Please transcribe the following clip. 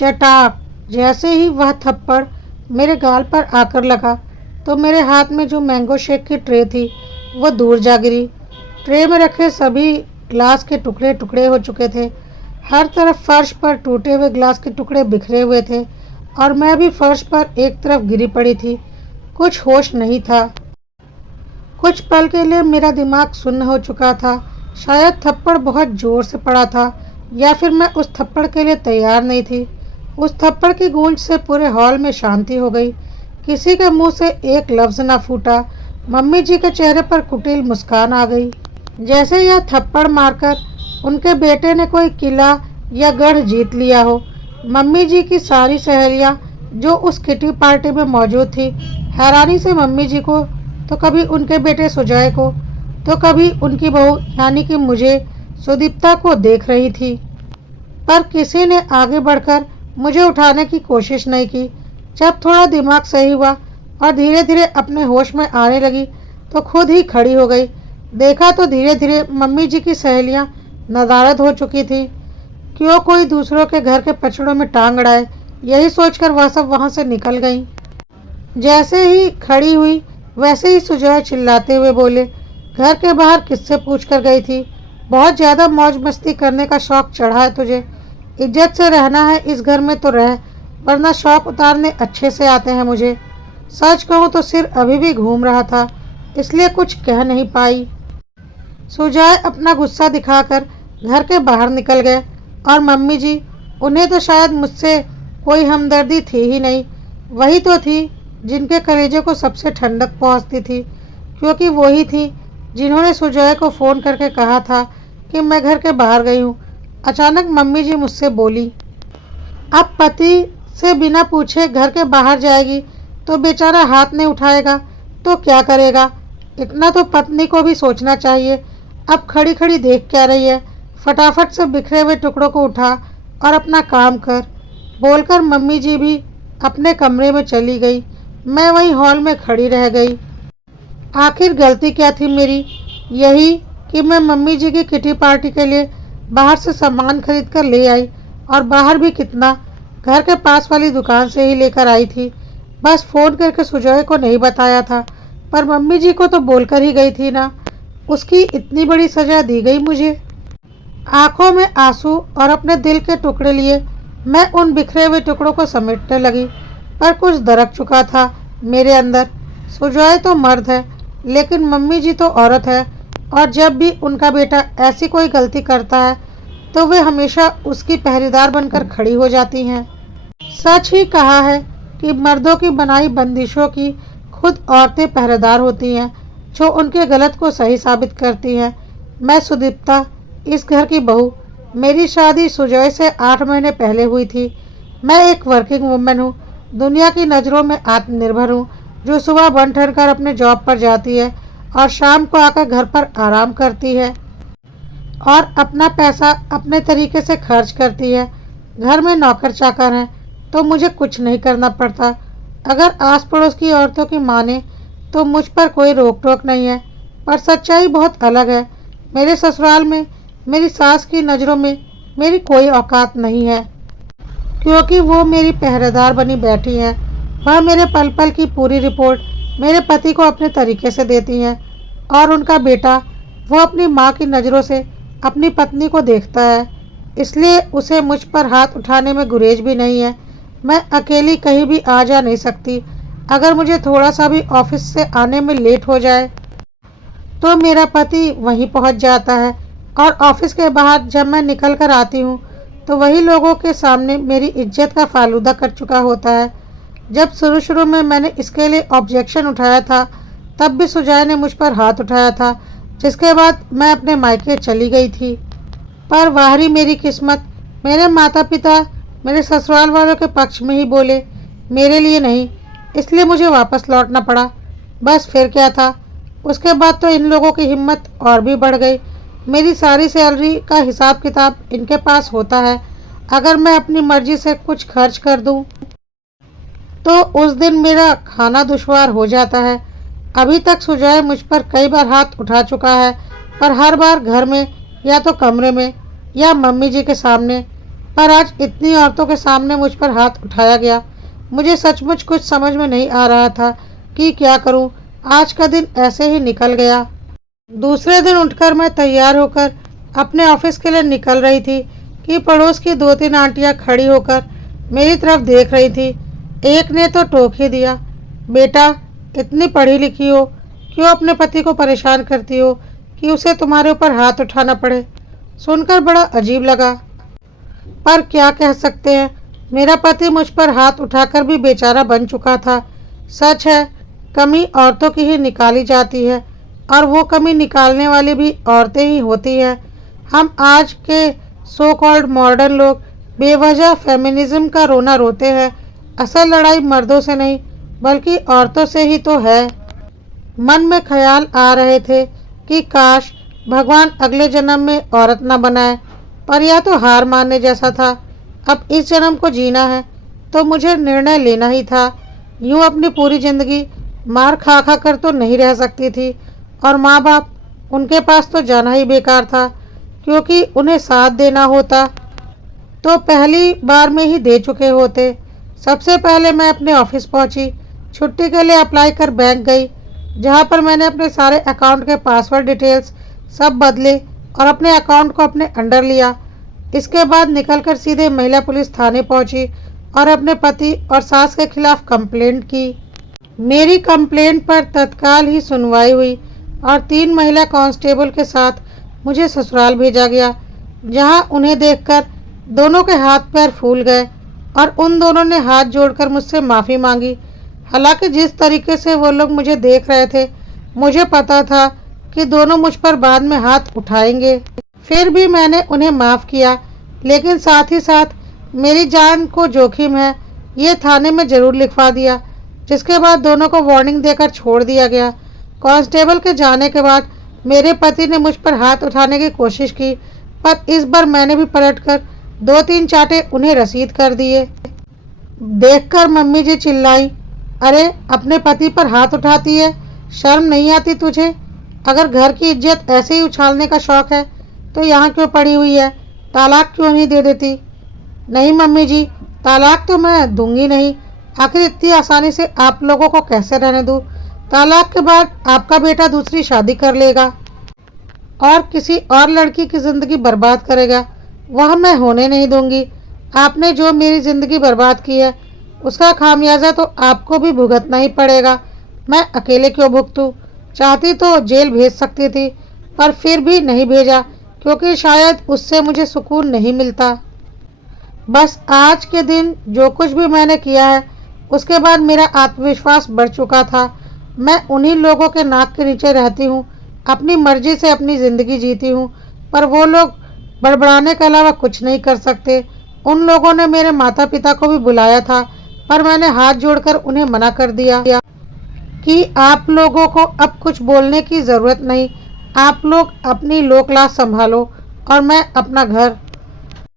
चटाक। जैसे ही वह थप्पड़ मेरे गाल पर आकर लगा तो मेरे हाथ में जो मैंगो शेक की ट्रे थी वो दूर जा गिरी। ट्रे में रखे सभी ग्लास के टुकड़े टुकड़े हो चुके थे। हर तरफ फर्श पर टूटे हुए ग्लास के टुकड़े बिखरे हुए थे और मैं भी फर्श पर एक तरफ गिरी पड़ी थी। कुछ होश नहीं था। कुछ पल के लिए मेरा दिमाग सुन्न हो चुका था। शायद थप्पड़ बहुत जोर से पड़ा था या फिर मैं उस थप्पड़ के लिए तैयार नहीं थी। उस थप्पड़ की गूंज से पूरे हॉल में शांति हो गई। किसी के मुंह से एक लफ्ज़ ना फूटा। मम्मी जी के चेहरे पर कुटिल मुस्कान आ गई, जैसे यह थप्पड़ मारकर उनके बेटे ने कोई किला या गढ़ जीत लिया हो। मम्मी जी की सारी सहेलियां जो उस किटी पार्टी में मौजूद थी हैरानी से मम्मी जी को, तो कभी उनके बेटे सुजय को, तो कभी उनकी बहू यानी कि मुझे सुदीप्ता को देख रही थी। पर किसी ने आगे बढ़कर मुझे उठाने की कोशिश नहीं की। जब थोड़ा दिमाग सही हुआ और धीरे धीरे अपने होश में आने लगी तो खुद ही खड़ी हो गई। देखा तो धीरे धीरे मम्मी जी की सहेलियां नदारद हो चुकी थी। क्यों कोई दूसरों के घर के पचड़ों में टांग अड़ाए, यही सोचकर वह सब वहां से निकल गईं। जैसे ही खड़ी हुई वैसे ही सुजय चिल्लाते हुए बोले, घर के बाहर किससे पूछ कर गई थी? बहुत ज़्यादा मौज मस्ती करने का शौक चढ़ा है तुझे। इज्जत से रहना है इस घर में तो रह, वरना शौक उतारने अच्छे से आते हैं मुझे। सच कहूँ तो सिर अभी भी घूम रहा था, इसलिए कुछ कह नहीं पाई। सुजय अपना गुस्सा दिखाकर घर के बाहर निकल गए और मम्मी जी, उन्हें तो शायद मुझसे कोई हमदर्दी थी ही नहीं। वही तो थी जिनके कलेजे को सबसे ठंडक पहुंचती थी, क्योंकि वही थी जिन्होंने सुजय को फ़ोन करके कहा था कि मैं घर के बाहर गई हूँ। अचानक मम्मी जी मुझसे बोली, अब पति से बिना पूछे घर के बाहर जाएगी तो बेचारा हाथ नहीं उठाएगा तो क्या करेगा? इतना तो पत्नी को भी सोचना चाहिए। अब खड़ी खड़ी देख क्या रही है? फटाफट से बिखरे हुए टुकड़ों को उठा और अपना काम कर, बोलकर मम्मी जी भी अपने कमरे में चली गई। मैं वहीं हॉल में खड़ी रह गई। आखिर गलती क्या थी मेरी? यही कि मैं मम्मी जी की किटी पार्टी के लिए बाहर से सामान खरीद कर ले आई, और बाहर भी कितना, घर के पास वाली दुकान से ही लेकर आई थी। बस फ़ोन करके सुजय को नहीं बताया था, पर मम्मी जी को तो बोलकर ही गई थी ना। उसकी इतनी बड़ी सज़ा दी गई मुझे। आंखों में आंसू और अपने दिल के टुकड़े लिए मैं उन बिखरे हुए टुकड़ों को समेटने लगी, पर कुछ दरक चुका था मेरे अंदर। सुजय तो मर्द है, लेकिन मम्मी जी तो औरत है, और जब भी उनका बेटा ऐसी कोई गलती करता है तो वे हमेशा उसकी पहरेदार बनकर खड़ी हो जाती हैं। सच ही कहा है कि मर्दों की बनाई बंदिशों की खुद औरतें पहरेदार होती हैं, जो उनके गलत को सही साबित करती हैं। मैं सुदीप्ता, इस घर की बहू। मेरी शादी सुजय से 8 महीने पहले हुई थी। मैं एक वर्किंग वुमेन हूँ, दुनिया की नज़रों में आत्मनिर्भर हूँ, जो सुबह बन ठन कर अपने जॉब पर जाती है और शाम को आकर घर पर आराम करती है और अपना पैसा अपने तरीके से खर्च करती है। घर में नौकर चाकर हैं तो मुझे कुछ नहीं करना पड़ता। अगर आस पड़ोस की औरतों की माने तो मुझ पर कोई रोक टोक नहीं है, पर सच्चाई बहुत अलग है। मेरे ससुराल में मेरी सास की नज़रों में मेरी कोई औकात नहीं है, क्योंकि वो मेरी पहरेदार बनी बैठी हैं। वह मेरे पल पल की पूरी रिपोर्ट मेरे पति को अपने तरीके से देती हैं, और उनका बेटा, वो अपनी माँ की नज़रों से अपनी पत्नी को देखता है, इसलिए उसे मुझ पर हाथ उठाने में गुरेज भी नहीं है। मैं अकेली कहीं भी आ जा नहीं सकती। अगर मुझे थोड़ा सा भी ऑफिस से आने में लेट हो जाए तो मेरा पति वहीं पहुंच जाता है, और ऑफिस के बाहर जब मैं निकल कर आती हूँ तो वही लोगों के सामने मेरी इज्जत का फालूदा कर चुका होता है। जब शुरू शुरू में मैंने इसके लिए ऑब्जेक्शन उठाया था तब भी सुजय ने मुझ पर हाथ उठाया था, जिसके बाद मैं अपने मायके चली गई थी। पर वाहरी मेरी किस्मत, मेरे माता पिता मेरे ससुराल वालों के पक्ष में ही बोले, मेरे लिए नहीं, इसलिए मुझे वापस लौटना पड़ा। बस फिर क्या था? उसके बाद तो इन लोगों की हिम्मत और भी बढ़ गई। मेरी सारी सैलरी का हिसाब किताब इनके पास होता है। अगर मैं अपनी मर्जी से कुछ खर्च कर दूं तो उस दिन मेरा खाना दुश्वार हो जाता है। अभी तक सुजय मुझ पर कई बार हाथ उठा चुका है, पर हर बार घर में या तो कमरे में या मम्मी जी के सामने। पर आज इतनी औरतों के सामने मुझ पर हाथ उठाया गया। मुझे सचमुच कुछ समझ में नहीं आ रहा था कि क्या करूं। आज का दिन ऐसे ही निकल गया। दूसरे दिन उठकर मैं तैयार होकर अपने ऑफिस के लिए निकल रही थी कि पड़ोस की 2-3 आंटियां खड़ी होकर मेरी तरफ देख रही थी। एक ने तो टोक ही दिया, बेटा इतनी पढ़ी लिखी हो, क्यों अपने पति को परेशान करती हो कि उसे तुम्हारे ऊपर हाथ उठाना पड़े। सुनकर बड़ा अजीब लगा, पर क्या कह सकते हैं, मेरा पति मुझ पर हाथ उठाकर भी बेचारा बन चुका था। सच है, कमी औरतों की ही निकाली जाती है और वो कमी निकालने वाली भी औरतें ही होती हैं। हम आज के सो कॉल्ड मॉडर्न लोग बेवजह फेमिनिज्म का रोना रोते हैं। असल लड़ाई मर्दों से नहीं बल्कि औरतों से ही तो है। मन में ख्याल आ रहे थे कि काश भगवान अगले जन्म में औरत न बनाए, पर यह तो हार मानने जैसा था। अब इस जन्म को जीना है तो मुझे निर्णय लेना ही था। यूँ अपनी पूरी जिंदगी मार खा खा कर तो नहीं रह सकती थी, और माँ बाप, उनके पास तो जाना ही बेकार था, क्योंकि उन्हें साथ देना होता तो पहली बार में ही दे चुके होते। सबसे पहले मैं अपने ऑफिस पहुंची, छुट्टी के लिए अप्लाई कर बैंक गई, जहां पर मैंने अपने सारे अकाउंट के पासवर्ड डिटेल्स सब बदले और अपने अकाउंट को अपने अंडर लिया। इसके बाद निकलकर सीधे महिला पुलिस थाने पहुंची और अपने पति और सास के खिलाफ कंप्लेंट की। मेरी कंप्लेंट पर तत्काल ही सुनवाई हुई और 3 महिला कांस्टेबल के साथ मुझे ससुराल भेजा गया, जहां उन्हें देखकर दोनों के हाथ पैर फूल गए और उन दोनों ने हाथ जोड़कर मुझसे माफ़ी मांगी। हालांकि जिस तरीके से वो लोग मुझे देख रहे थे, मुझे पता था कि दोनों मुझ पर बाद में हाथ उठाएंगे। फिर भी मैंने उन्हें माफ़ किया, लेकिन साथ ही साथ मेरी जान को जोखिम है ये थाने में ज़रूर लिखवा दिया, जिसके बाद दोनों को वार्निंग देकर छोड़ दिया गया। कांस्टेबल के जाने के बाद मेरे पति ने मुझ पर हाथ उठाने की कोशिश की, पर इस बार मैंने भी पलटकर 2-3 चांटे उन्हें रसीद कर दिए। देखकर मम्मी जी चिल्लाई, अरे अपने पति पर हाथ उठाती है, शर्म नहीं आती तुझे? अगर घर की इज्जत ऐसे ही उछालने का शौक है तो यहाँ क्यों पड़ी हुई है? तालाक क्यों नहीं दे देती? नहीं मम्मी जी, तालाक तो मैं दूंगी नहीं। आखिर इतनी आसानी से आप लोगों को कैसे रहने दूँ? तालाक के बाद आपका बेटा दूसरी शादी कर लेगा और किसी और लड़की की ज़िंदगी बर्बाद करेगा। वह मैं होने नहीं दूंगी। आपने जो मेरी ज़िंदगी बर्बाद की है उसका खामियाजा तो आपको भी भुगतना ही पड़ेगा। मैं अकेले क्यों भुगतूं? चाहती तो जेल भेज सकती थी, पर फिर भी नहीं भेजा, क्योंकि शायद उससे मुझे सुकून नहीं मिलता। बस आज के दिन जो कुछ भी मैंने किया है उसके बाद मेरा आत्मविश्वास बढ़ चुका था। मैं उन्हीं लोगों के नाक के नीचे रहती हूँ, अपनी मर्जी से अपनी ज़िंदगी जीती हूँ, पर वो लोग बड़बड़ाने के अलावा कुछ नहीं कर सकते। उन लोगों ने मेरे माता पिता को भी बुलाया था, पर मैंने हाथ जोड़कर उन्हें मना कर दिया कि आप लोगों को अब कुछ बोलने की ज़रूरत नहीं। आप लोग अपनी लोक लाज संभालो और मैं अपना घर